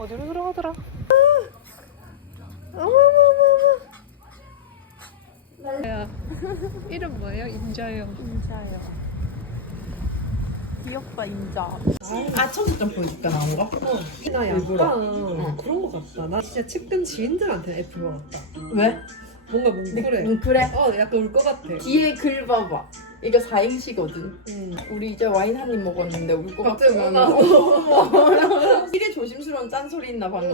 어디로 들어가더라? 어머머머머. 야, 이름 뭐예요? 임자영. 인자요. 귀엽다 인자. 아 청첩장 보여줄까 나온 거? 나 일부러. 약간 그런 거 같다. 나 진짜 측근 지인들한테 것 같다. 왜? 뭔가 뭉클해. 응 그래. 어, 약간 울 것 같아. 뒤에 글 봐봐. 이거 4행시거든. 음. 우리 이제 와인 한 입 먹었는데 울 것 같으면 나- 어머. 조심스러운 짠소리 있나 방금.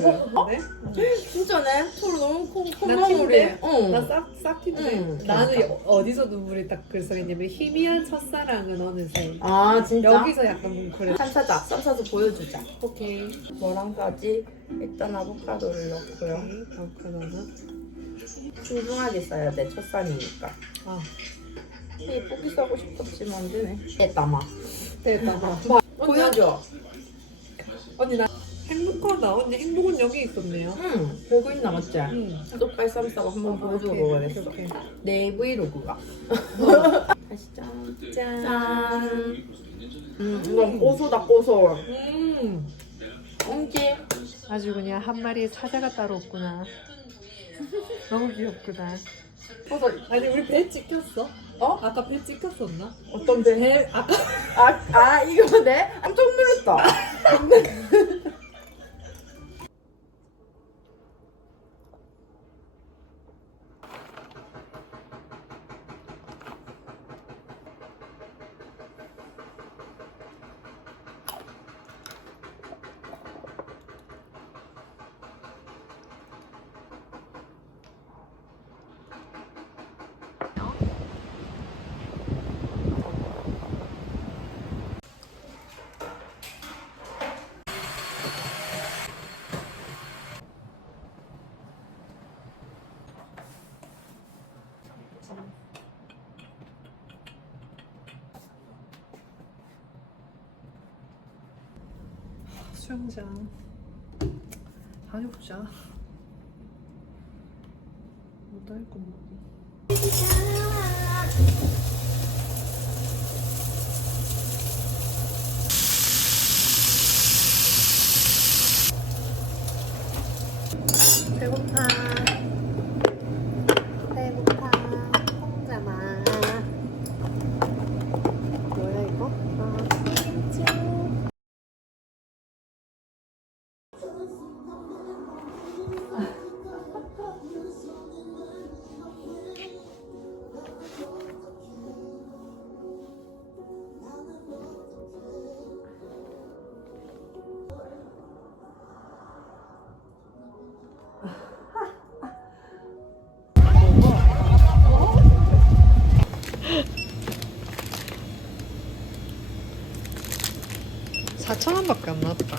네? 진짜네? 서로 너무 콩, 나 콩나물이. 티인데? 응. 나싹싹 티인데. 응. 나는 여- 어디서 눈물이 딱 글썽했냐면 희미한 첫사랑은 어느새. 아 진짜? 여기서 약간 뭉클해. 쌈 사자. 쌈 사서 보여주자. 오케이. 뭐랑 싸지? 일단 아보카도를 넣고요. 그러면 신중하게 싸야 돼. 첫 쌈이니까. 아, 예쁘게 싸고 싶었지만 안 되네. 됐다 마. 됐다. 봐. 보여줘. 언니 나 행복하다. 언니 행복은 여기 있었네요. 응. 별거 있나 맞지? 응. 쪽발 쌈 싸고 한번 보여주고 오케이, 먹어야겠어. 오케이. 내 브이로그가. 다시 짠. 짠. 짠. 음, 이건 고소다 고소. 음. 옹지. 아주 그냥 한 마리의 사자가 따로 없구나. 너무 귀엽구나. 고소. 아니 우리 배 찍혔어? 어? 아까 배 찍혔었나? 어떤 데? 배 아까 아, 아 이거 네? 수영장 다녀보자. 못할 거 뭐지? 배고 4,000원밖에 안 나왔다.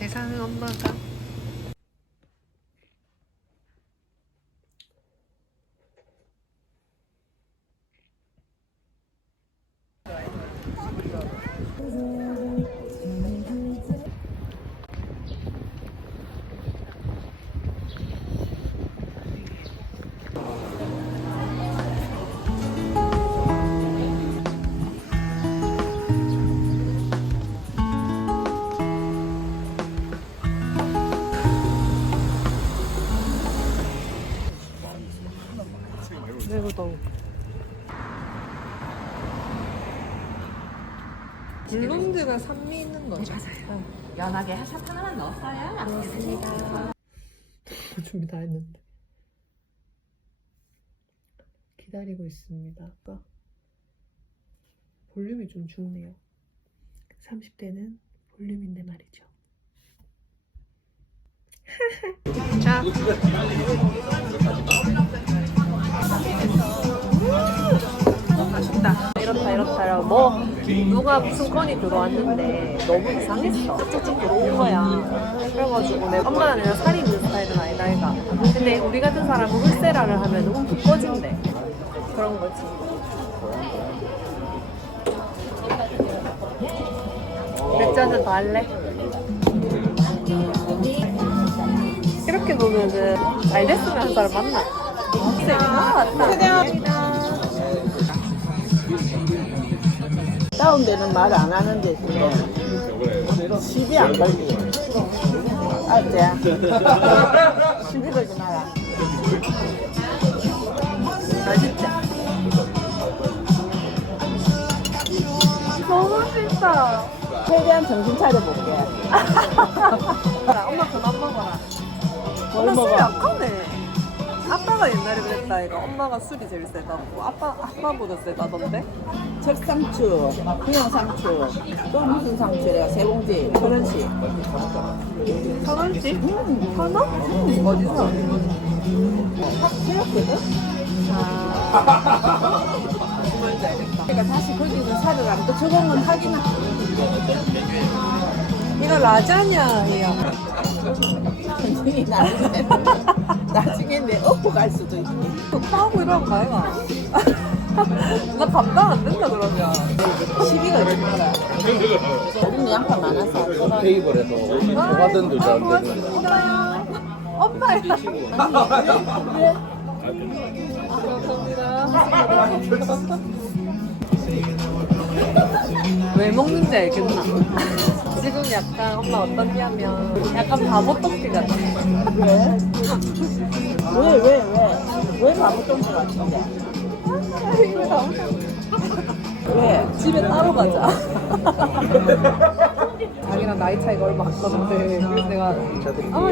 계산은 엄마가. 내구동. 블론드가 산미 있는 거죠? 맞아요. 연하게 핫 하나만 넣었어요. 맞습니다. 준비 다 했는데. 기다리고 있습니다. 아까 볼륨이 좀 죽네요. 30대는 볼륨인데 말이죠. 자. 이렇다 이렇다라고 뭐 누가 무슨 건이 들어왔는데 너무 이상했어. 쭉쭉 들어온 거야. 그래가지고 내 엄마는 그냥 살이 있는 스타일은 아니다 이가 근데 우리 같은 사람은 홀세라를 하면 움푹 꺼진대 그런 거지 맥주 한잔 더 할래? 이렇게 보면은 잘 됐으면 한 사람 만나 아 맞다 다운되는 말 안 하는 대신에 시비 안 걸리게. 알지? 시비 걸지 마라. 맛있다 너무 맛있다 최대한 정신 차려볼게. 이거. 엄마가 술이 제일 세다고. 아빠 아빠보다 세다던데. 적상추, 그냥 상추, 또 무슨 상추래요? 세 봉지, 천 원씩. 천 원씩? 음, 천 원? 어디서? 확 세웠거든? 아. 뭔지 알겠다. 그러니까 다시 거기서 살을 안또 저거는 하긴 하. 이거 라자냐야. 나중에 나중에 내 업고 갈 수도 있지. 하고 이러면 가야. 나 감당 안 된다 그러면. 시비가 얼마나? 우리는 양파 많아서. 테이블에서 뭐가든 도 잘 되는 고맙습니다. 엄마야. 왜 먹는지 알겠나? 지금 약간 엄마 어떻냐면 약간 바보 떡볶이 같아. 왜? 왜, 왜, 왜? 왜 바보 똥것 같은데? 이거 다 왜? 집에 따로 가자. 자기랑 나이 차이가 얼마 안 나는데 그래서 내가 아,